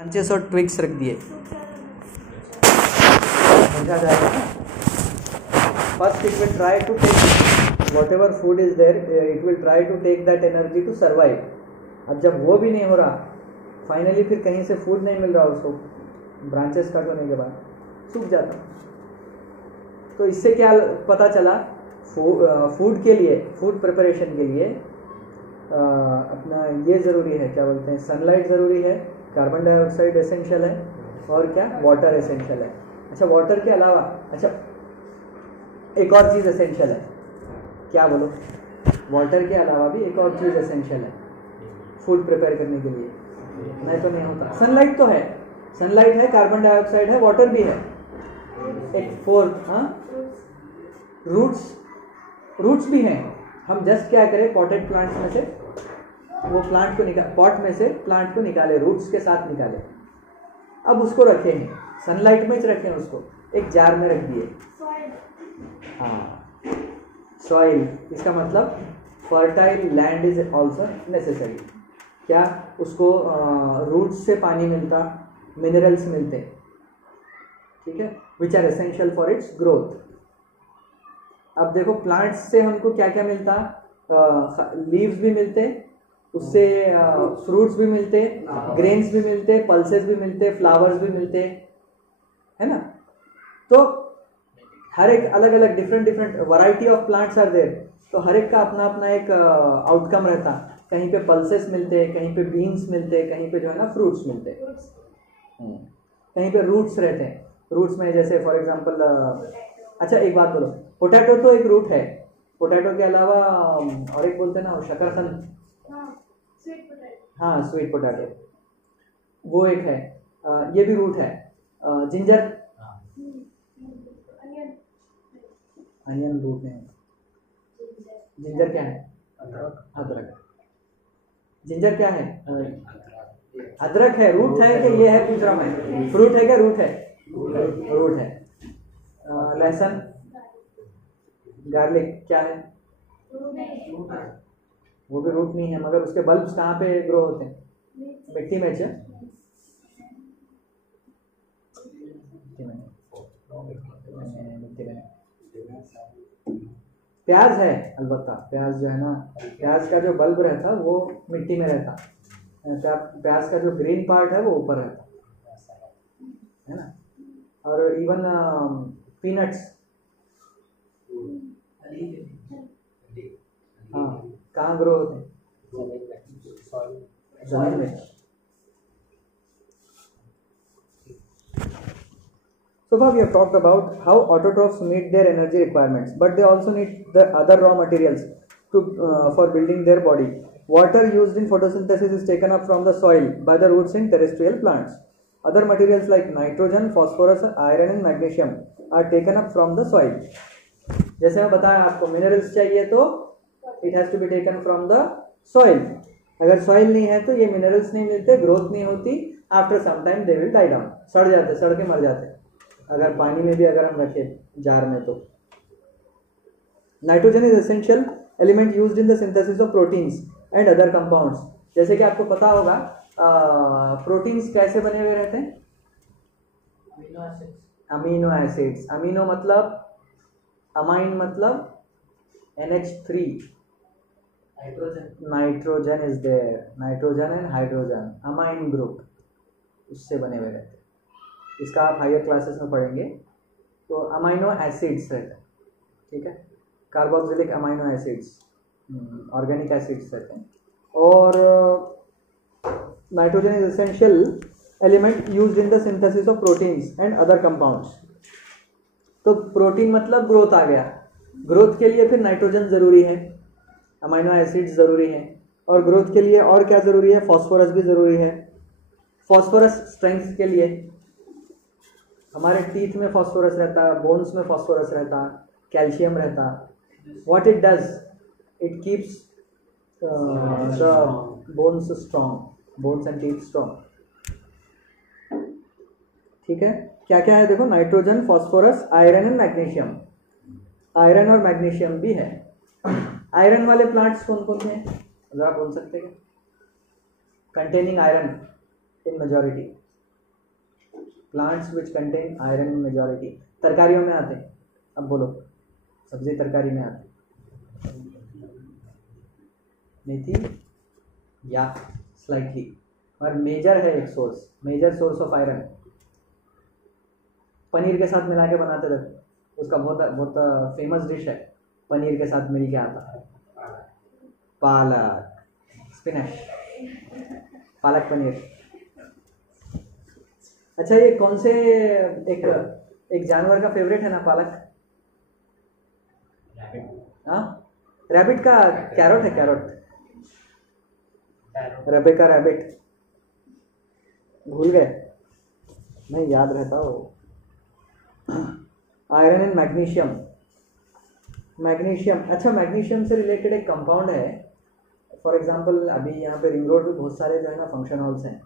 Branches और twigs रख दिए, समझा जाएगा ना। First it will try to take whatever food is there, it will try to take that energy to survive. अब जब वो भी नहीं हो रहा, फाइनली फिर कहीं से फूड नहीं मिल रहा उसको, ब्रांचेस कट होने के बाद सूख जाता। तो इससे क्या पता चला, फूड के लिए, फूड प्रिपरेशन के लिए अपना ये ज़रूरी है, क्या बोलते हैं, सनलाइट ज़रूरी है, कार्बन डाइऑक्साइड एसेंशियल है, और क्या, वाटर एसेंशियल है। अच्छा, वाटर के अलावा अच्छा एक और चीज़ एसेंशियल है, क्या बोलो, वाटर के अलावा भी एक और चीज़ एसेंशियल है फूड प्रिपेयर करने के लिए, नहीं तो नहीं होता। सनलाइट तो है, सनलाइट है, कार्बन डाइऑक्साइड है, वाटर भी है, एक फोर्थ, हाँ, रूट्स भी हैं। हम जस्ट क्या करें, पॉटेड प्लांट्स में से वो प्लांट को निकाल, पॉट में से प्लांट को निकाले, रूट्स के साथ निकाले, अब उसको रखें, सनलाइट में रखें, उसको एक जार में रख दिए। हाँ, सॉइल, इसका मतलब fertile land is also necessary. क्या उसको रूट्स से पानी मिलता, मिनरल्स मिलते, ठीक है, which are essential for its growth. अब देखो, प्लांट्स से हमको क्या क्या मिलता, लीव्स भी मिलते, उससे फ्रूट्स भी मिलते, ग्रेन्स भी मिलते, पल्सेस भी मिलते, फ्लावर्स भी मिलते, है ना। तो हर एक अलग अलग different variety of plants are there, तो हर एक का अपना अपना एक आउटकम रहता। कहीं पे पल्सेस मिलते, कहीं पे बीन्स मिलते, कहीं पे जो है ना फ्रूट्स मिलते, कहीं पे रूट्स रहते हैं। रूट्स में जैसे फॉर एग्जांपल, अच्छा एक बात बोलो, पोटैटो तो एक रूट है, पोटैटो के अलावा और एक बोलते हैं ना शकरकंद, हाँ स्वीट पोटैटो, वो एक है, ये भी रूट है। जिंजर, अनियन रूट है, जिंजर क्या है, अदरक। जिंजर क्या है, अदरक है, रूट है कि ये है, पूछ रहा मैं, फ्रूट है क्या, रूट है, रूट है। लहसुन, गार्लिक क्या है, वो भी रूट नहीं है, मगर उसके बल्ब्स कहाँ पे ग्रो होते हैं, मिट्टी में। प्याज है, अलबत्ता प्याज जो है ना, प्याज का जो बल्ब रहता वो मिट्टी में रहता, प्याज का जो ग्रीन पार्ट है वो ऊपर रहता है ना। और इवन पीनट्स, हाँ, कहाँ ग्रो होते हैं, जमीन में। So far we have talked about how autotrophs meet their energy requirements, but they also need the other raw materials to for building their body. Water used in photosynthesis is taken up from the soil by the roots in terrestrial plants. Other materials like nitrogen, phosphorus, iron and magnesium are taken up from the soil. जैसे मैं बताया आपको, minerals चाहिए तो it has to be taken from the soil. अगर soil नहीं है तो ये मिनरल्स नहीं मिलते, ग्रोथ नहीं होती, after some time they will die down, सड़ जाते, सड़ के मर जाते, अगर पानी में भी अगर हम रखें जार में तो। Nitrogen is essential element used in the synthesis of proteins and other compounds. जैसे कि आपको पता होगा, प्रोटीन्स कैसे बने हुए रहते हैं, अमीनो एसिड्स। अमीनो मतलब, अमाइन मतलब NH3, nitrogen is there, nitrogen and hydrogen, amine group, उससे बने हुए रहते हैं। इसका आप हायर क्लासेस में पढ़ेंगे। तो अमाइनो एसिड्स रहते हैं, ठीक है, carboxylic amino acids, organic acids रहते हैं। और nitrogen is essential element used in the synthesis of proteins and other compounds. तो प्रोटीन मतलब ग्रोथ आ गया, ग्रोथ के लिए फिर नाइट्रोजन ज़रूरी है, अमाइनो एसिड्स ज़रूरी है, और ग्रोथ के लिए और क्या ज़रूरी है, फॉस्फोरस भी ज़रूरी है। फॉस्फोरस स्ट्रेंथ के लिए, हमारे टीथ में फॉस्फोरस रहता, बोन्स में फॉस्फोरस रहता, कैल्शियम रहता। What it does, it keeps the bones strong, bones and teeth strong, ठीक है। क्या क्या है देखो, nitrogen, phosphorus, iron and magnesium. Iron और मैग्नीशियम भी है। आयरन वाले प्लांट्स कौन कौन से हैं, जरा बोल सकते हैं, containing iron in majority, plants which contain iron majority. तरकारियों में आते, अब बोलो, सब्जी तरकारी में आते, मेथी या स्लाइटली, और मेजर है एक source, major source of iron. Paneer के साथ मिला के बनाते थे, उसका बहुत बहुत फेमस डिश है, पनीर के साथ मिल के आता है, पालक, स्पिनच, पालक पनीर। अच्छा, ये कौन से एक जानवर का फेवरेट है ना पालक? हाँ, रैबिट का कैरोट है, कैरोट, रेबेका रैबिट, भूल गए? नहीं याद रहता हो। आयरन एंड मैग्नीशियम, मैग्नीशियम, अच्छा मैग्नीशियम से रिलेटेड एक कंपाउंड है। फॉर एग्जांपल अभी यहाँ पे रिंग रोड पे बहुत सारे जो है ना फंक्शन हॉल्स हैं,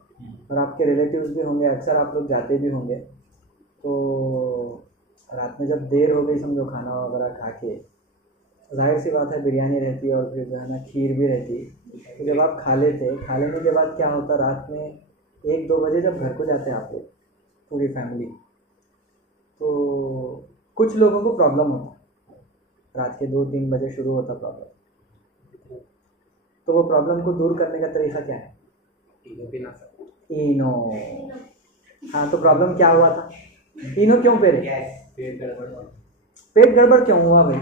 और आपके रिलेटिव्स भी होंगे, अक्सर आप लोग जाते भी होंगे। तो रात में जब देर हो गई समझो खाना वगैरह खा के, जाहिर सी बात है बिरयानी रहती है और फिर जो है ना खीर भी रहती है। तो जब आप खा लेते, खा लेने के बाद क्या होता, रात में 1-2 बजे जब घर को जाते हैं आप लोग पूरी फैमिली, तो कुछ लोगों को प्रॉब्लम होता, रात के 2-3 बजे शुरू होता प्रॉब्लम। तो वो प्रॉब्लम को दूर करने का तरीका क्या है? इनो। हाँ, तो प्रॉब्लम क्या हुआ था? इनो क्यों पे रहे? पेट गड़बड़ क्यों हुआ भाई?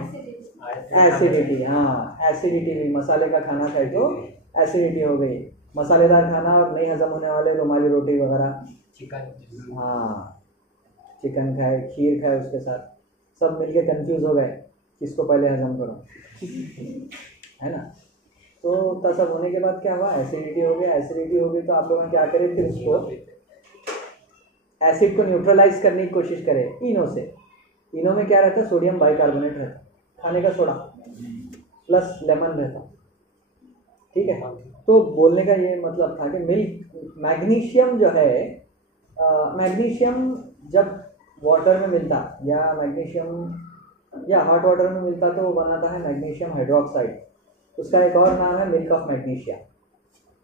एसिडिटी। हाँ, एसिडिटी हुई, मसाले का खाना खाए तो एसिडिटी हो गई, मसालेदार खाना और नहीं हजम होने वाले रुमाली रोटी वगैरह, चिकन, हाँ चिकन खाए, खीर खाए, उसके साथ सब मिलके कंफ्यूज हो गए किसको पहले हजम करो, है ना। तो तब होने के बाद क्या हुआ, एसिडिटी हो गया। एसिडिटी हो गई तो आप लोगों ने क्या करे, फिर उसको एसिड को न्यूट्रलाइज करने की कोशिश करे इनो से। इनो में क्या रहता है, सोडियम बाइकार्बोनेट रहता, खाने का सोडा प्लस लेमन रहता, ठीक है। तो बोलने का ये मतलब था कि मिल्क, मैग्नीशियम जो है, मैग्नीशियम जब वाटर में मिलता या मैग्नीशियम या हॉट वाटर में मिलता तो वो बनाता है मैग्नीशियम हाइड्रोक्साइड। उसका एक और नाम है milk of magnesia,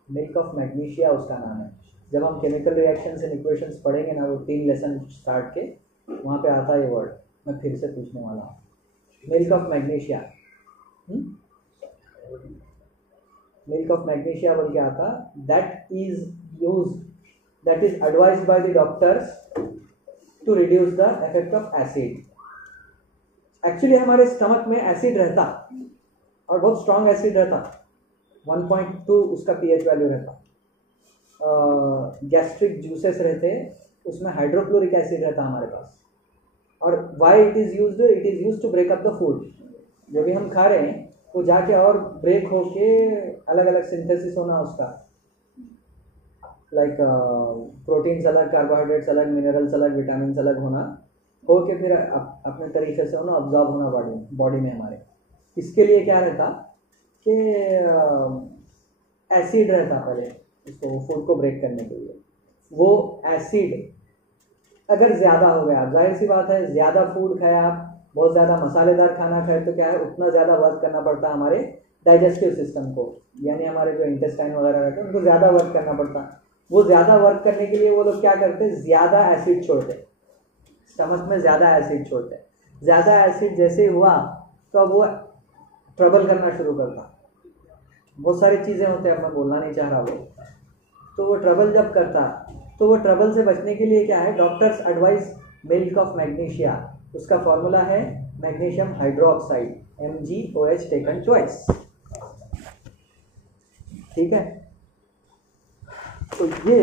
milk of magnesia उसका नाम है। जब हम केमिकल रिएक्शंस एंड इक्वेशंस पढ़ेंगे ना, वो 3 लेसन स्टार्ट के, वहाँ पे आता है ये वर्ड, मैं फिर से पूछने वाला हूँ, milk of magnesia. Milk of magnesia बोल के आता, that is advised by the doctors to reduce the effect of acid. Actually हमारे स्टमक में एसिड रहता और बहुत स्ट्रॉन्ग एसिड रहता, 1.2 उसका पीएच वैल्यू रहता। गैस्ट्रिक जूसेस रहते, उसमें हाइड्रोक्लोरिक एसिड रहता हमारे पास। और why it is used to break up the food. जो भी हम खा रहे हैं वो जाके और ब्रेक होके अलग अलग सिंथेसिस होना उसका, लाइक प्रोटीन्स अलग, कार्बोहाइड्रेट्स अलग, मिनरल्स अलग, विटामिन अलग होना, होके फिर अपने तरीके से होना, ऑब्जॉर्ब होना बॉडी में हमारे। इसके लिए क्या रहता कि एसिड रहता पहले उसको, फूड को ब्रेक करने के लिए। वो एसिड अगर ज़्यादा हो गया, जाहिर सी बात है ज़्यादा फूड खाया आप, बहुत ज़्यादा मसालेदार खाना खाए तो क्या है, उतना ज़्यादा वर्क करना पड़ता है हमारे डाइजेस्टिव सिस्टम को, यानी हमारे जो इंटेस्टाइन वगैरह रहते हैं उनको ज़्यादा वर्क करना पड़ता है। वो ज़्यादा वर्क करने के लिए वो लोग क्या करते हैं, ज़्यादा एसिड छोड़ते, स्टमक में ज़्यादा एसिड छोड़ते। ज़्यादा एसिड जैसे हुआ तो अब वो ट्रबल करना शुरू करता। बहुत सारी चीज़ें होते हैं, मैं बोलना नहीं चाह रहा वो। तो वो ट्रबल जब करता, तो वो ट्रबल से बचने के लिए क्या है, doctors advice milk of magnesia. उसका फॉर्मूला है magnesium hydroxide, MgOH taken twice, ठीक है। तो ये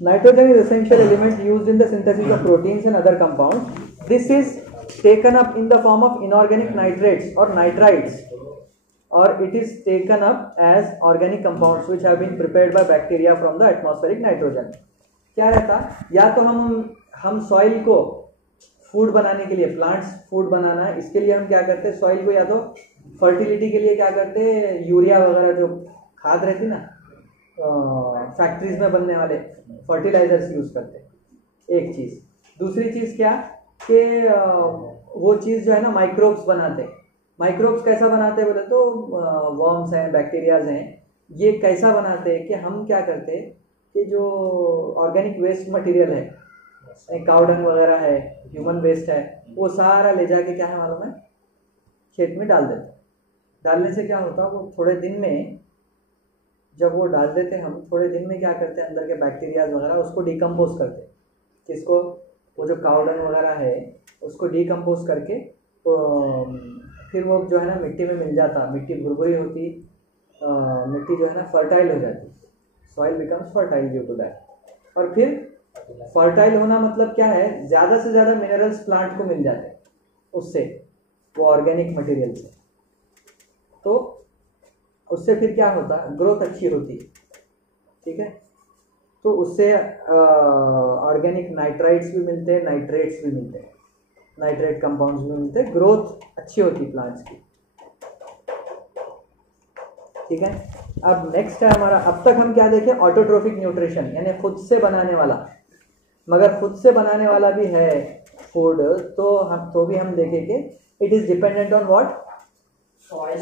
nitrogen is essential element used in the synthesis of proteins and other compounds. This is taken up in the form of inorganic nitrates or nitrites, or it is taken up as organic compounds which have been prepared by bacteria from the atmospheric nitrogen. क्या रहता, या तो हम soil को food बनाने के लिए, plants food बनाना है, इसके लिए हम क्या करते हैं, सॉइल को या तो फर्टिलिटी के लिए क्या करते हैं, यूरिया वगैरह जो खाद रहती ना फैक्ट्रीज में बनने वाले फर्टिलाइजर्स यूज करते, एक चीज़। दूसरी चीज़ क्या कि वो चीज़ जो है ना माइक्रोब्स बनाते, माइक्रोब्स कैसा बनाते हैं बोले तो वर्म्स हैं, बैक्टीरियाज हैं, ये कैसा बनाते हैं कि हम क्या करते हैं कि जो ऑर्गेनिक वेस्ट मटेरियल है, काउ डंग वगैरह है, ह्यूमन वेस्ट है, वो सारा ले जाके क्या है मालूम है, खेत में डाल देते हैं। डालने से क्या होता है, वो थोड़े दिन में, जब वो डाल देते हैं हम, थोड़े दिन में क्या करते हैं अंदर के बैक्टीरियाज वगैरह उसको डिकम्पोज करते हैं। किसको? वो जो काउ डंग वगैरह है उसको डिकम्पोज करके फिर वो जो है ना मिट्टी में मिल जाता, मिट्टी भुरभुरी होती, मिट्टी जो है ना फर्टाइल हो जाती, soil becomes fertile due to that. और फिर फर्टाइल होना मतलब क्या है, ज़्यादा से ज़्यादा मिनरल्स प्लांट को मिल जाते हैं उससे, वो ऑर्गेनिक मटेरियल से। तो उससे फिर क्या होता है, ग्रोथ अच्छी होती है, ठीक है। तो उससे ऑर्गेनिक नाइट्राइट्स भी मिलते हैं, नाइट्रेट्स भी मिलते हैं, नाइट्रेट कंपाउंड्स भी मिलते हैं, ग्रोथ अच्छी होती है प्लांट्स की, ठीक है। अब नेक्स्ट है हमारा, अब तक हम क्या देखें, ऑटोट्रोफिक न्यूट्रिशन, यानी खुद से बनाने वाला। मगर खुद से बनाने वाला भी है फूड, तो भी हम देखेंगे it is dependent on what,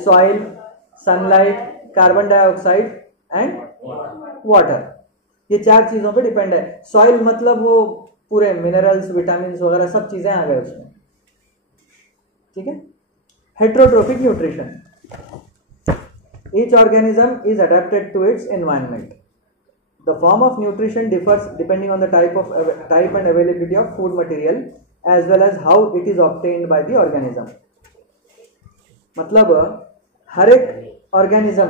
soil, sunlight, carbon dioxide and water, ये 4 चीजों पे डिपेंड है। सॉइल मतलब वो पूरे मिनरल्स, विटामिन वगैरह सब चीजें आ गए उसमें, ठीक है। Heterotrophic nutrition, each organism is adapted to its environment. The form of nutrition differs depending on the type and availability of food material as well as how it is obtained by the organism. मतलब हर एक organism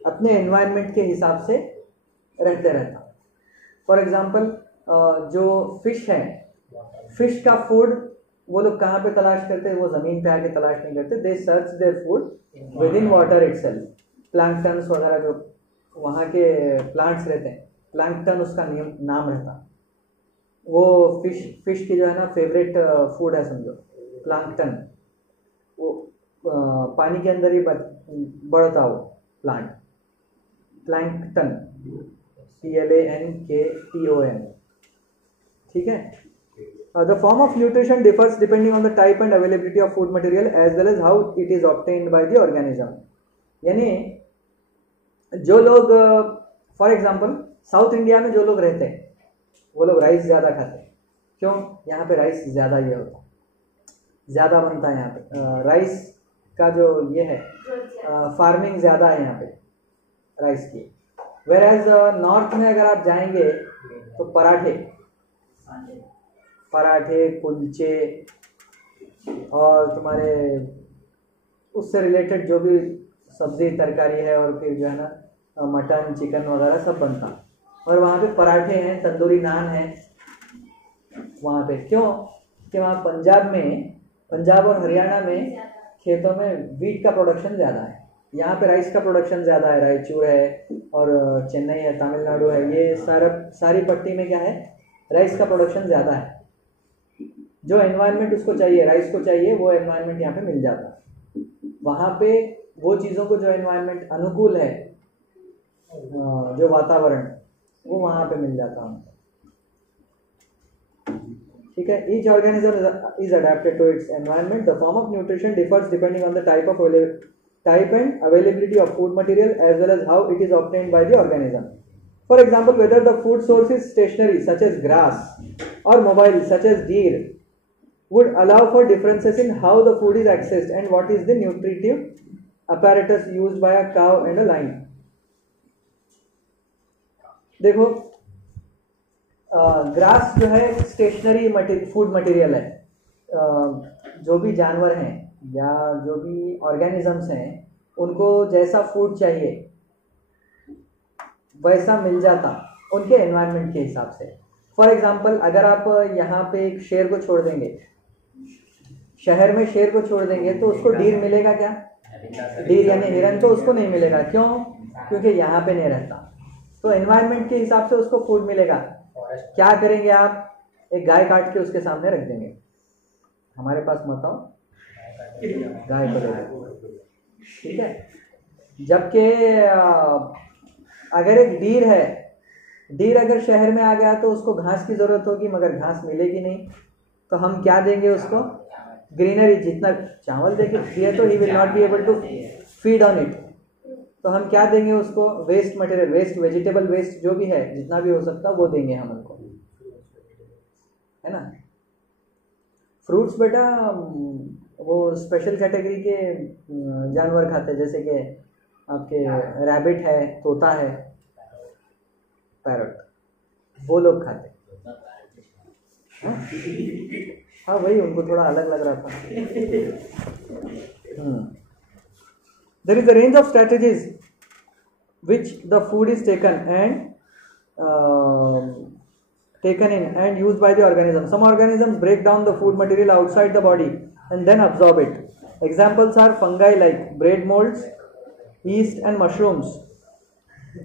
अपने environment के हिसाब से रहता। For example जो fish है, fish का फूड वो लोग कहाँ पे तलाश करते हैं, वो ज़मीन पे आके तलाश नहीं करते, they search their food within water itself. Planktons वगैरह जो वहाँ के प्लांट्स रहते हैं, प्लैंक्टन उसका नाम रहता, वो फिश की जो है ना फेवरेट फूड है समझो, प्लैंक्टन। वो पानी के अंदर ही बढ़ता वो प्लांट, प्लैंक्टन, PLANKTON, ठीक है। The form of nutrition differs depending on the type and availability of food material as well as how it is obtained by the organism. यानी जो लोग फॉर एग्जांपल साउथ इंडिया में जो लोग रहते हैं वो लोग राइस ज़्यादा खाते हैं। क्यों? यहाँ पे राइस ज़्यादा ये होता है, ज़्यादा बनता है यहाँ पे। राइस का जो ये है फार्मिंग ज़्यादा है यहाँ पे राइस की। वेर एज नॉर्थ में अगर आप जाएंगे तो पराठे, कुलचे और तुम्हारे उससे रिलेटेड जो भी सब्जी तरकारी है और फिर जो है ना मटन चिकन वगैरह सब बनता। और वहाँ पे पराठे हैं, तंदूरी नान है वहाँ पे। क्यों? कि वहाँ पंजाब और हरियाणा में खेतों में वीट का प्रोडक्शन ज़्यादा है, यहाँ पे राइस का प्रोडक्शन ज़्यादा है। रायचूर है और चेन्नई है, तमिलनाडु है, ये सारी पट्टी में क्या है, राइस का प्रोडक्शन ज़्यादा है। जो एनवायरनमेंट उसको चाहिए, राइस को चाहिए, वो एनवायरनमेंट यहाँ पे मिल जाता है। वहाँ पे वो चीज़ों को जो एनवायरनमेंट अनुकूल है, जो वातावरण, वो वहाँ पे मिल जाता है, ठीक है। Each organism is adapted to its environment. The form of nutrition differs depending on the type and availability of food material as well as how it is obtained by the organism. For example, whether the food source is stationary such as grass or mobile such as deer would allow for differences in how the food is accessed and what is the nutritive apparatus used by a cow and a lion. देखो grass जो है stationery food material है। जो भी जानवर हैं या जो भी ऑर्गेनिजम्स हैं उनको जैसा फूड चाहिए वैसा मिल जाता उनके एनवायरनमेंट के हिसाब से। फॉर एग्जांपल, अगर आप यहाँ पे एक शेर को छोड़ देंगे, शहर में शेर को छोड़ देंगे तो उसको डीर मिलेगा क्या? डीर यानी हिरन तो उसको नहीं मिलेगा। क्यों? क्योंकि यहाँ पे नहीं रहता। तो एनवायरनमेंट के हिसाब से उसको फूड मिलेगा। क्या करेंगे आप? एक गाय काट के उसके सामने रख देंगे, हमारे पास मत आओ, गाय को ले लो, ठीक है। जबकि अगर एक डीर है, डीर अगर शहर में आ गया तो उसको घास की ज़रूरत होगी मगर घास मिलेगी नहीं, तो हम क्या देंगे उसको? ग्रीनरी, जितना चावल दिए तो he will not be able to feed on it. तो हम क्या देंगे उसको, waste material, waste vegetable waste जो भी है जितना भी हो सकता वो देंगे हम उनको, है ना। फ्रूट्स बेटा वो स्पेशल कैटेगरी के जानवर खाते हैं, जैसे कि आपके रैबिट है, तोता है, पैरट, वो लोग खाते हैं। हाँ वही, उनको थोड़ा अलग लग रहा था। There is a range of strategies which the food is taken in and used by the organism. Some organisms break down the food material outside the body and then absorb it. Examples are fungi like bread molds, yeast and mushrooms.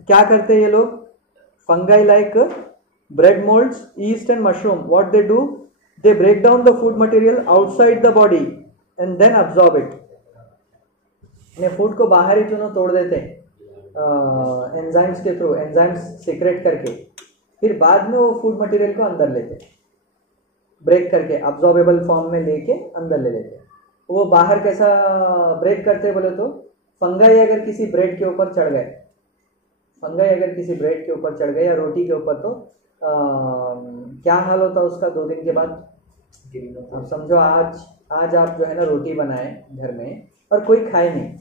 क्या करते हैं ये लोग? Fungi like bread molds, yeast and mushroom. What they do? They break down the food material outside the body and then absorb it. ने food को बाहर ही चुनो तोड़ देते हैं एंजाइम्स के थ्रू, एंजाइम्स सीक्रेट करके, फिर बाद में वो फूड मटेरियल को अंदर लेते, ब्रेक करके अब्जॉर्बेबल फॉर्म में लेके अंदर ले लेते। वो बाहर कैसा ब्रेक करते बोले तो, फंगाई अगर किसी ब्रेड के ऊपर चढ़ गए, फंगाई अगर किसी ब्रेड के ऊपर चढ़ गए या रोटी के ऊपर, तो क्या हाल होता उसका 2 दिन के बाद। अब समझो आज आप जो है ना रोटी बनाए घर में और कोई खाए नहीं,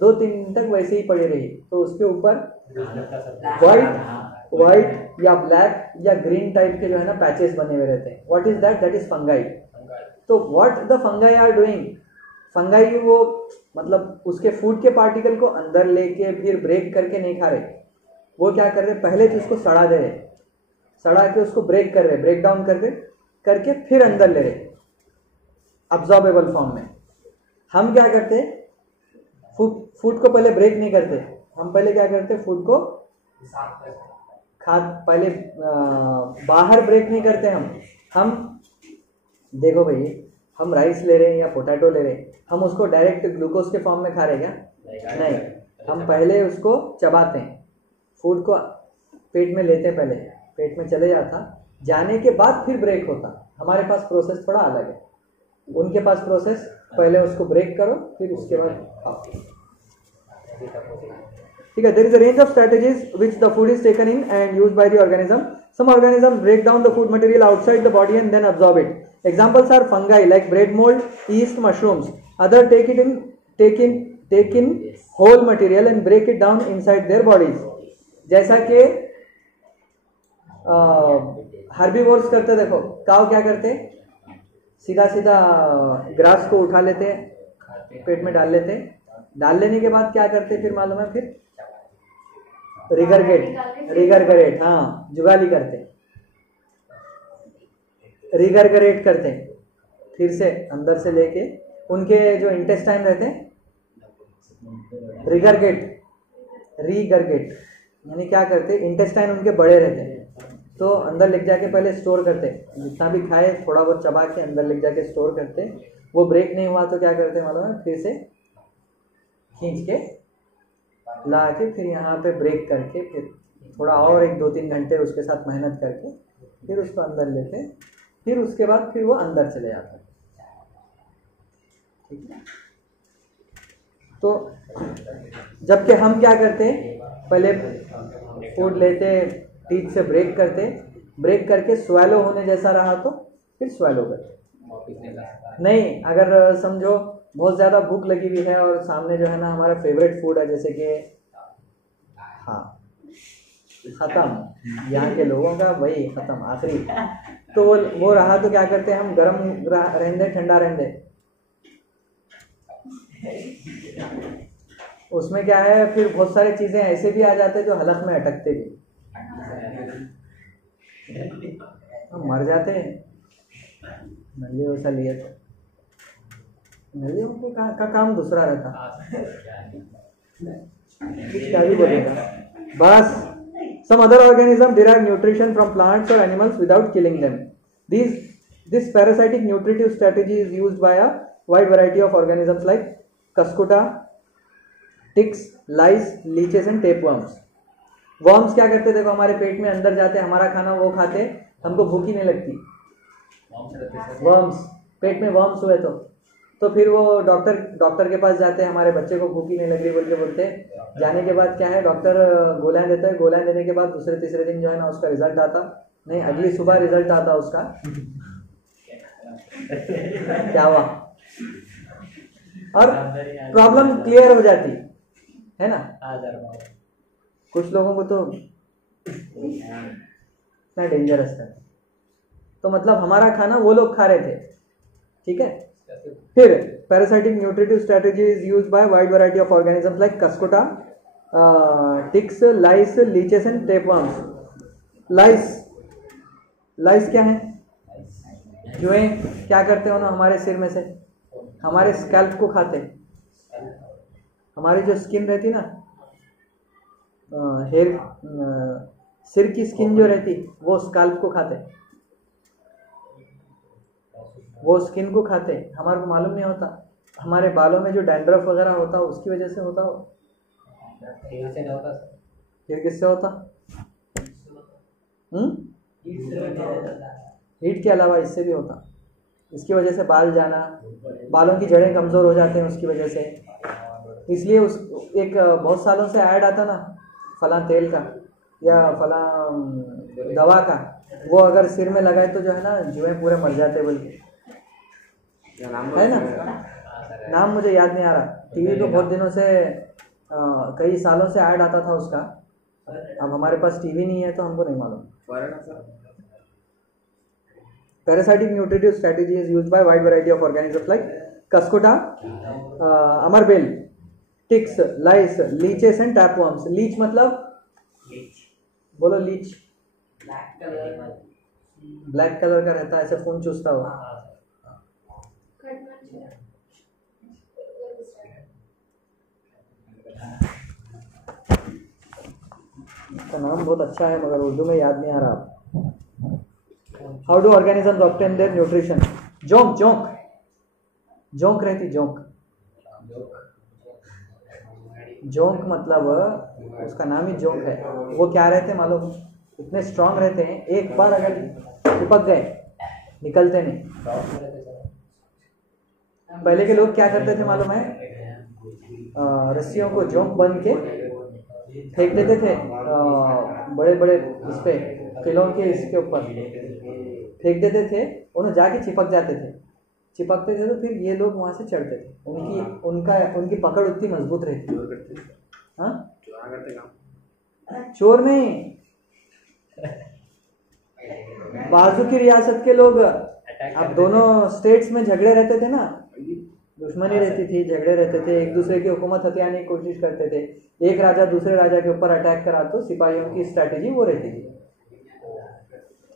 2-3 दिन तक वैसे ही पड़ी रही, तो उसके ऊपर वाइट या ब्लैक या ग्रीन टाइप के जो है ना पैचेस बने हुए रहते हैं। What is that? That is fungi. तो what the fungi are doing, fungi वो मतलब उसके फूड के पार्टिकल को अंदर लेके फिर ब्रेक करके नहीं खा रहे, वो क्या कर रहे, पहले तो उसको सड़ा दे रहे, सड़ा के उसको ब्रेक कर रहे, ब्रेक डाउन करके फिर अंदर ले रहे अब्जॉर्बेबल फॉर्म में। हम क्या करते, फूड को पहले ब्रेक नहीं करते, हम पहले क्या करते, फूड को पहले बाहर ब्रेक नहीं करते। हम देखो भाई, हम राइस ले रहे हैं या पोटैटो ले रहे हैं, हम उसको डायरेक्ट ग्लूकोज के फॉर्म में खा रहे क्या? नहीं, हम पहले उसको चबाते हैं, फूड को पेट में लेते हैं, पहले पेट में चले जाता, जाने के बाद फिर ब्रेक होता। हमारे पास प्रोसेस थोड़ा अलग है, उनके पास प्रोसेस पहले उसको ब्रेक करो फिर उसके बाद खाओ। ठीक है। There is a range of strategies which the food is taken in and used by the organism. Some organisms break down the food material outside the body and then absorb it. Examples are fungi like bread mold, yeast, mushrooms. Others take in whole material and break it down inside their bodies. जैसा कि herbivores करते, देखो काऊ क्या करते, सीधा grass को उठा लेते, पेट में डाल लेते, डाल लेने के बाद क्या करते फिर मालूम है, फिर रिगरगरेट, हाँ जुगाली करते, रिगरगरेट करते, फिर से अंदर से लेके उनके जो इंटेस्टाइन रहते हैं, रिगरगेट यानी क्या करते, इंटेस्टाइन उनके बड़े रहते हैं, तो अंदर लेके जाके पहले स्टोर करते, जितना भी खाए थोड़ा बहुत चबा के अंदर लेके जाके स्टोर करते। वो ब्रेक नहीं हुआ तो क्या करते मालूम है, फिर से खींच के ला के फिर यहाँ पे ब्रेक करके फिर थोड़ा और 1-2-3 घंटे उसके साथ मेहनत करके फिर उसको अंदर लेते, फिर उसके बाद फिर वो अंदर चले जाता है। ठीक है। तो जबकि हम क्या करते, पहले फूड लेते, टीथ से ब्रेक करते, ब्रेक करके स्वेलो होने जैसा रहा तो फिर स्वेलो करते। नहीं, अगर समझो बहुत ज़्यादा भूख लगी हुई है और सामने जो है ना हमारा फेवरेट फूड है, जैसे कि हाँ ख़त्म, यहाँ के लोगों का वही ख़त्म आखिरी, तो वो रहा तो क्या करते हैं हम, गर्म रहने, ठंडा रहने, उसमें क्या है फिर बहुत सारी चीज़ें ऐसे भी आ जाते जो हलक में अटकते भी, हम मर जाते हैं। नलियों वैसा लिए तो नलियों का काम दूसरा रहता, क्या भी बोलेगा बस। Some other organisms derive nutrition from plants or animals without killing them. This parasitic nutritive strategy is used by a wide variety of organisms like cuscuta, ticks, lice, leeches and tapeworms. Worms क्या करते, देखो हमारे पेट में अंदर जाते, हमारा खाना वो खाते, हमको भूख ही नहीं लगती। वर्म्स पेट में वर्म्स हुए तो तो फिर वो डॉक्टर के पास जाते हैं, हमारे बच्चे को भूख ही नहीं लग रही बोल के बोलते हैं। जाने के बाद क्या है, डॉक्टर गोलियां देता है, गोलियां देने के बाद दूसरे तीसरे दिन जो है ना उसका रिजल्ट आता नहीं, अगली सुबह रिजल्ट आता उसका क्या हुआ, और प्रॉब्लम क्लियर हो जाती है ना। कुछ लोगों को तो इतना डेंजरस है। तो मतलब हमारा खाना वो लोग खा रहे थे, ठीक है। फिर parasitic nutritive strategy is used by wide variety of organisms like cuscuta, ticks, lice, leeches and tapeworms. Lice क्या है? जुएं क्या करते हो ना हमारे सिर में से, हमारे स्कैल्प को खाते हैं। हमारी जो स्किन रहती ना, हेयर, सिर की स्किन जो रहती वो स्कैल्प को खाते, वो स्किन को खाते। हमारे को मालूम नहीं होता, हमारे बालों में जो डैंड्रफ वगैरह होता है उसकी वजह से होता हो। फिर किससे होता? हीट के अलावा इससे भी होता। इसकी वजह से बाल जाना, बालों की जड़ें कमज़ोर हो जाते हैं उसकी वजह से। इसलिए उस एक बहुत सालों से ऐड आता ना फलां तेल का या फलां दवा का, वो अगर सिर में लगाए तो जो है ना जुएं पूरे मर जाते बोल के, है ना। नाम मुझे याद नहीं आ रहा, टीवी पे बहुत दिनों से कई सालों से ऐड आता था उसका। अब हमारे पास टीवी नहीं है तो हमको नहीं मालूम। Parasitic nutritive strategy is used by wide variety of organisms like Cuscuta, Amarbeil, ticks, lice, leeches and tapeworms. Leech मतलब बोलो लीच, ब्लैक कलर का रहता है, ऐसे खून चूसता हुआ। इसका नाम बहुत अच्छा है मगर उर्दू में याद नहीं आ रहा। How do organisms obtain their nutrition? जोंक रहती, जोंक मतलब उसका नाम ही जोंक है। वो क्या रहते मालूम? इतने स्ट्रांग रहते हैं, एक बार अगर चिपक गए निकलते नहीं। पहले के लोग क्या करते थे मालूम है? रस्सियों को जोंक बन के फेंक देते थे, बड़े बड़े इस पे किलों के इसके ऊपर फेंक देते थे, उन्हें जाके चिपक जाते थे। चिपकते थे तो फिर ये लोग वहां से चढ़ते थे। उनकी पकड़ उतनी मजबूत रहती। हाँ, चोर नहीं, बाजू की रियासत के लोग। अब दोनों स्टेट्स में झगड़े रहते थे ना, दुश्मनी रहती थी, झगड़े रहते थे, एक दूसरे की हुकूमत हथियाने की कोशिश करते थे। एक राजा दूसरे राजा के ऊपर अटैक करा तो सिपाहियों की स्ट्रैटेजी वो रहती थी,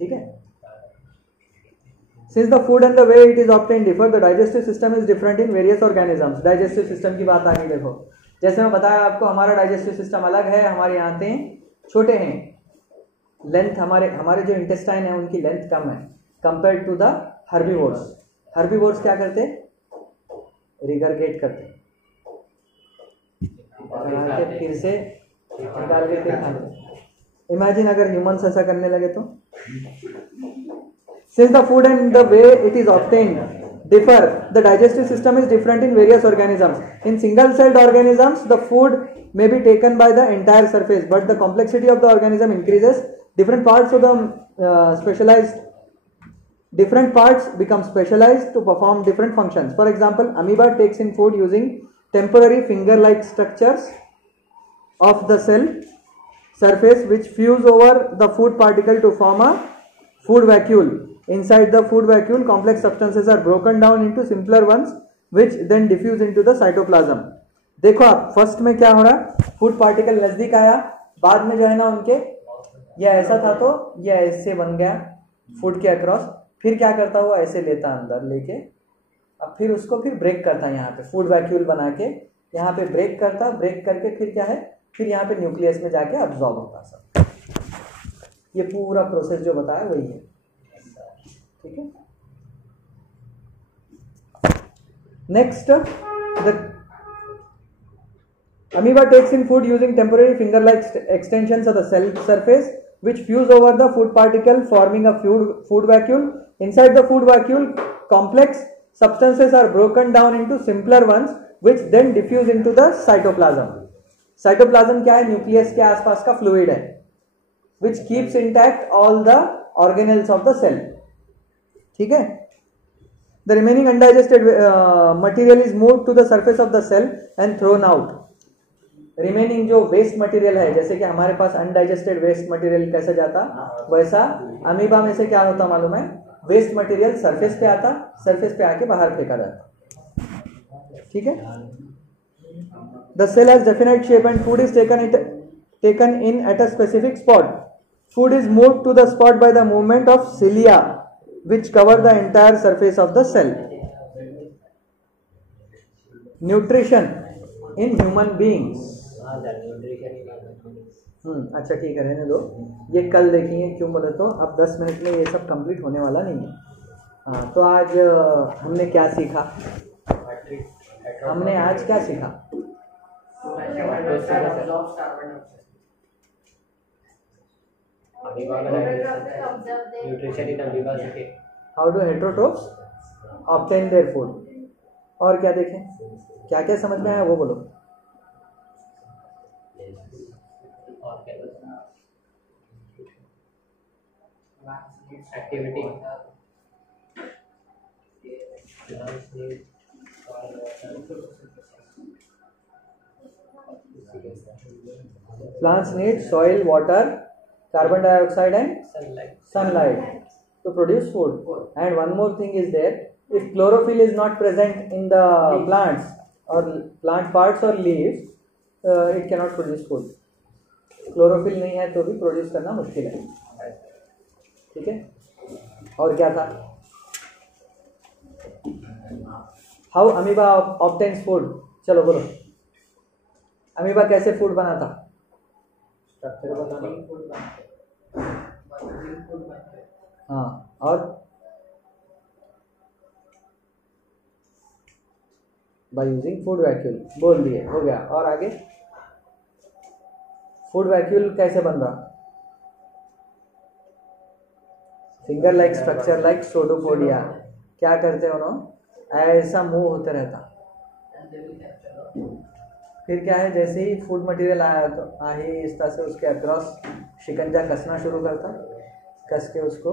ठीक है। Since the food and the way it is obtained differ, the digestive system is different in various organisms. Digestive system की बात आगे देखो। जैसे मैं बताया आपको, हमारा डाइजेस्टिव सिस्टम अलग है, हमारे आंतें छोटे हैं, लेंथ हमारे जो इंटेस्टाइन है उनकी लेंथ कम है compare to the herbivores. Herbivores क्या करते? रिगरगेट करते, फिर से निकाल के फिर खाते। इमेजिन अगर ह्यूमंस ऐसा करने लगे तो। Since the food and the way it is obtained differ, the digestive system is different in various organisms. In single-celled organisms, the food may be taken by the entire surface, but the complexity of the organism increases. Different parts become specialized to perform different functions. For example, amoeba takes in food using temporary finger-like structures of the cell surface, which fuse over the food particle to form a food vacuole. Inside the food vacuole, complex substances are broken down into simpler ones, which then diffuse into the cytoplasm. देखो आप, first में क्या हो रहा? Food particle नजदीक आया, बाद में जो है ना उनके ये ऐसा था तो ये ऐसे बन गया फूड के अक्रॉस। फिर क्या करता हुआ? ऐसे लेता अंदर लेके, अब फिर उसको फिर ब्रेक करता यहाँ पे, फूड वैक्यूल बना के यहाँ पे ब्रेक करता, ब्रेक करके फिर क्या है, फिर यहाँ पे न्यूक्लियस में जाके अब्सॉर्ब होता सब। ये पूरा प्रोसेस जो बताया वही है, ठीक है। Next, the amoeba takes in food using temporary finger-like extensions of the cell surface, which fuse over the food particle, forming a food vacuole. Inside the food vacuole, complex substances are broken down into simpler ones which then diffuse into the cytoplasm. Cytoplasm क्या है? Nucleus के आसपास का fluid है which keeps intact all the organelles of the cell. ठीक है. The remaining undigested material is moved to the surface of the cell and thrown out. Remaining जो waste material है, जैसे कि हमारे पास अनडाइजेस्टेड वेस्ट मटेरियल कैसे जाता, वैसा अमीबा में से क्या होता मालूम है? वेस्ट मटेरियल सरफेस पे आता, सरफेस पे आके बाहर फेंका जाता. ठीक है. The cell has definite shape and food is taken in at a specific spot. Food is moved to the spot by the movement of cilia which cover the entire surface of the cell. Nutrition in human beings. अच्छा ठीक है, रहने दो, ये कल देखेंगे. क्यों बोले तो अब 10 मिनट में ये सब कंप्लीट होने वाला नहीं है. हाँ, तो आज हमने क्या सीखा? हमने आज क्या सीखा? न्यूट्रिशन इन अमीबा सीखे. How do heterotrophs obtain their food. और क्या देखें? क्या क्या समझ में आया वो बोलो. Activity. Plants need soil, water, carbon dioxide and sunlight to produce food. And one more thing is there, if chlorophyll is not present in the plants or plant parts or leaves, it cannot produce food. Chlorophyll नहीं है तो भी produce करना मुश्किल है. ठीक है. और क्या था? How amoeba obtains food. चलो बोलो, अमीबा कैसे फूड बनाता? हाँ, और बाय यूजिंग फूड वैक्यूल. बोल दिए, हो गया. और आगे फूड वैक्यूल कैसे बन रहा? Finger like structure like pseudopodia. क्या करते उन्होंने? ऐसा मूव होते रहता. फिर क्या है, जैसे ही फूड मटेरियल आया तो आहिस्ता से उसके अक्रॉस शिकंजा कसना शुरू करता. कस के उसको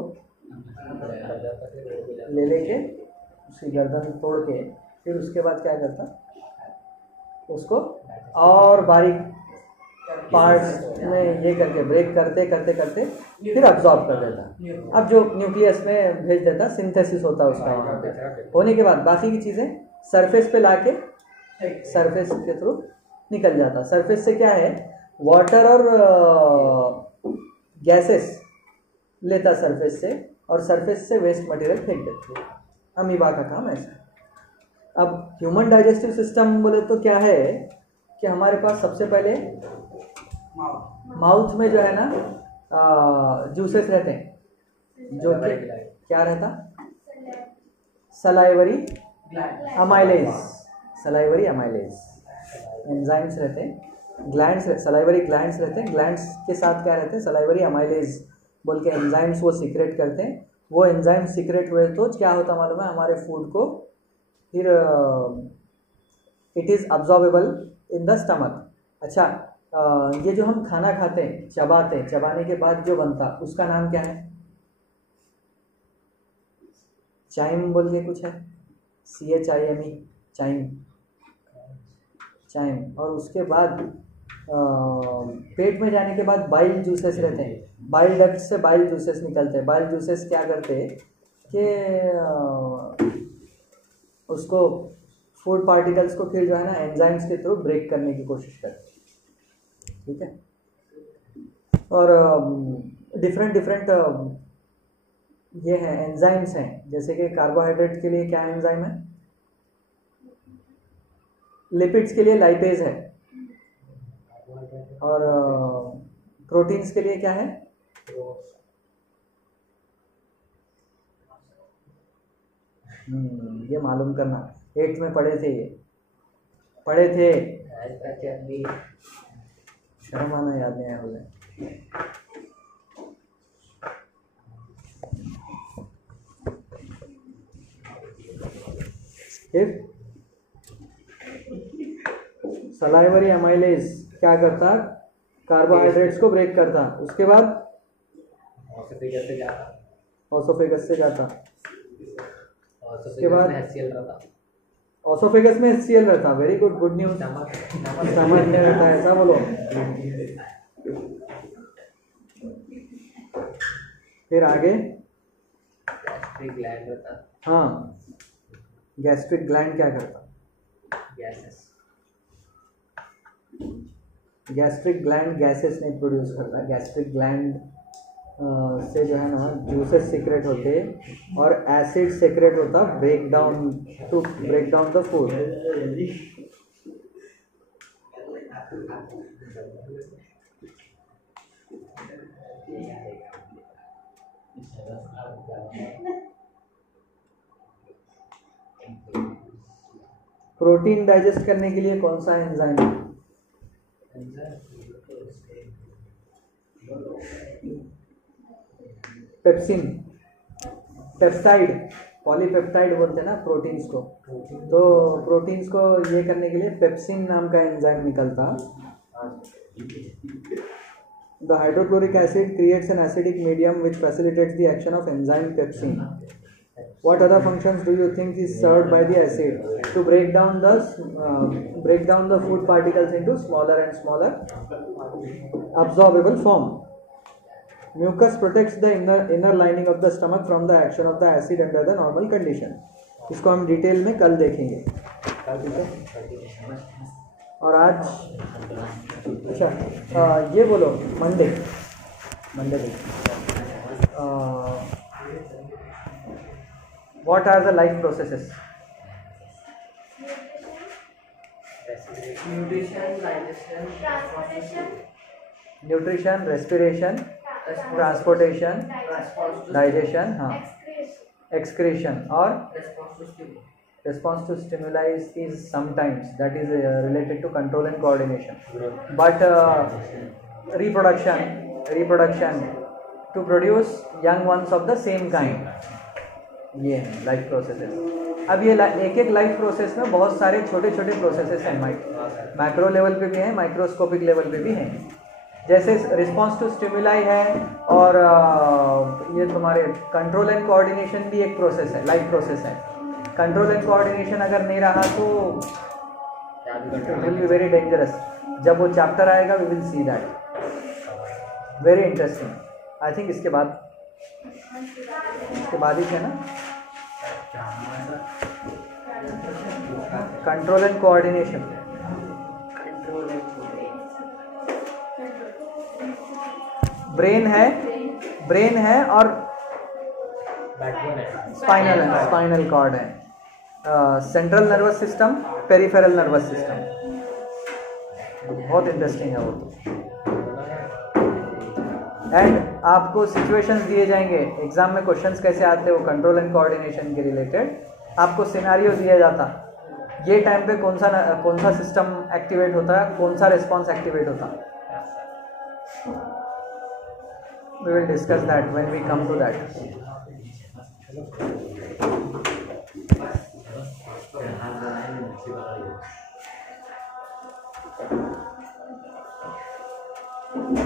ले लेके उसकी गर्दन तोड़ के फिर उसके बाद क्या करता, उसको और बारीक पार्ट्स में ये करके ब्रेक करते करते करते फिर अब्जॉर्ब कर देता. अब जो न्यूक्लियस में भेज देता, सिंथेसिस होता उसका. वहाँ पे होने के बाद बाकी की चीज़ें सरफेस पे लाके सरफेस के थ्रू निकल जाता. सरफेस से क्या है, वाटर और गैसेस लेता सरफेस से, और सरफेस से वेस्ट मटेरियल फेंक देता. अमीबा का काम ऐसा. अब ह्यूमन डाइजेस्टिव सिस्टम बोले तो क्या है कि हमारे पास सबसे पहले माउथ में जो है ना जूसेस रहते हैं, जो कि क्या रहता, salivary amylase. Salivary amylase enzymes रहते हैं. ग्लैंड्स, सलाइवरी ग्लैंड्स रहते हैं. ग्लैंड्स के साथ क्या रहते हैं, सलाइवरी अमाइलेज बोल के एंजाइम्स वो सीक्रेट करते हैं. वो एंजाइम सीक्रेट हुए तो क्या होता मालूम है, हमारे फूड को फिर it is absorbable in the stomach. अच्छा, ये जो हम खाना खाते हैं, चबाते हैं, चबाने के बाद जो बनता उसका नाम क्या है? चाइम बोल के कुछ है, CHIME, चाइम. चाइम. और उसके बाद पेट में जाने के बाद बाइल जूसेस रहते हैं. बाइल डक्ट से बाइल जूसेस निकलते हैं. बाइल जूसेस क्या करते हैं कि उसको फूड पार्टिकल्स को फिर जो है ना एंजाइम्स के थ्रू ब्रेक करने की कोशिश करते हैं. ठीक है. और डिफरेंट डिफरेंट ये हैं एंजाइम्स हैं. जैसे कि कार्बोहाइड्रेट के लिए क्या एंजाइम है, लिपिड्स के लिए लाइपेज है, और प्रोटीन्स के लिए क्या है, ये मालूम करना. 8th में पढ़े थे, ये पढ़े थे. शर्म आना याद नहीं आया बोले. फिर सलाइवरी अमाइलेज क्या करता, कार्बोहाइड्रेट्स को ब्रेक करता, उसके बाद ऑसोफेगस से जाता, उसके बाद ऑसोफेगस में HCl रहता। Very good, good news. Stomach में रहता है, ऐसा बोलो। फिर आगे गैस्ट्रिक ग्लैंड रहता। हाँ, गैस्ट्रिक ग्लैंड क्या करता, गैस्ट्रिक ग्लैंड गैसेस नहीं प्रोड्यूस करता। गैस्ट्रिक ग्लैंड से जो है ना जूसेस सीक्रेट होते और एसिड सीक्रेट होता, break down the food. Protein digest करने के लिए कौन सा एंजाइम है? पेप्सिन, पेप्टाइड, पॉलीपेप्टाइड बोलते हैं ना प्रोटीन्स को। तो प्रोटीन्स को ये करने के लिए पेप्सिन नाम का एंजाइम निकलता। The hydrochloric acid creates an acidic medium which facilitates the action of enzyme pepsin. What other functions do you think is served by the acid? To break down the food particles into smaller and smaller absorbable form. Mucus protects the inner lining of the stomach from the action of the acid under the normal condition. इसको हम detail में कल देखेंगे, ठीक है? और आज अच्छा ये बोलो, Monday What are the life processes? Nutrition, respiration, transportation, digestion, हाँ, excretion और response to stimuli is sometimes that is related to control and coordination. But reproduction to produce young ones of the same kind. ये है life processes. अब ये एक एक life process में बहुत सारे छोटे छोटे प्रोसेसेस हैं, मैक्रो लेवल पे भी हैं, माइक्रोस्कोपिक लेवल पे भी हैं। जैसे रिस्पांस टू स्टिमुलाई है और ये तुम्हारे कंट्रोल एंड कोऑर्डिनेशन भी एक प्रोसेस है, लाइफ प्रोसेस है। कंट्रोल एंड कोऑर्डिनेशन अगर नहीं रहा तो it will be very dangerous. जब वो चैप्टर आएगा we will see that, very interesting. I think इसके बाद ही है ना कंट्रोल एंड कोऑर्डिनेशन। ब्रेन है और स्पाइनल कॉर्ड है, central nervous system, peripheral nervous system. बहुत इंटरेस्टिंग है वो तो। एंड आपको सिचुएशंस दिए जाएंगे एग्जाम में, क्वेश्चंस कैसे आते हैं वो कंट्रोल एंड कोऑर्डिनेशन के रिलेटेड। आपको सिनेरियो दिया जाता, ये टाइम पे कौन सा सिस्टम एक्टिवेट होता है, कौन सा रिस्पॉन्स एक्टिवेट होता। We will discuss that when we come to that.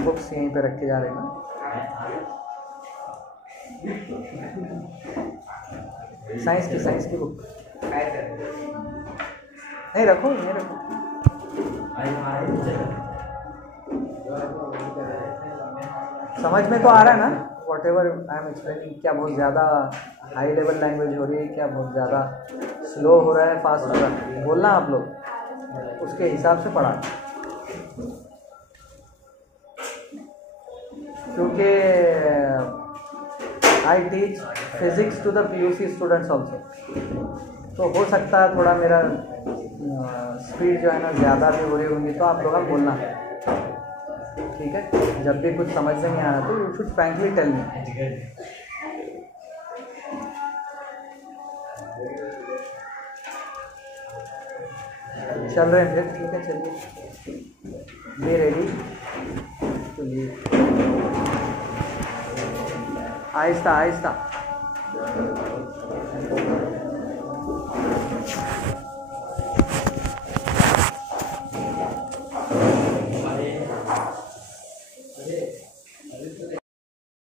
Books यहीं पे रख के जा रहे हैं ना, साइंस की बुक नहीं रखो, नहीं रखो। समझ में तो आ रहा है ना what ever I am explaining? क्या बहुत ज़्यादा हाई लेवल लैंग्वेज हो रही है, क्या बहुत ज़्यादा स्लो हो रहा है, फास्ट हो रहा है? बोलना आप लोग उसके हिसाब से पढ़ा, क्योंकि I teach physics to the PUC students also, तो हो सकता है थोड़ा मेरा स्पीड जो है ना ज़्यादा भी हो रही होंगी, तो आप लोग बोलना, ठीक है? जब भी कुछ समझ में नहीं आया तो you should frankly tell me. चल रहे हैं फिर, ठीक है? चलिए, be ready to leave. Aahista Aahista.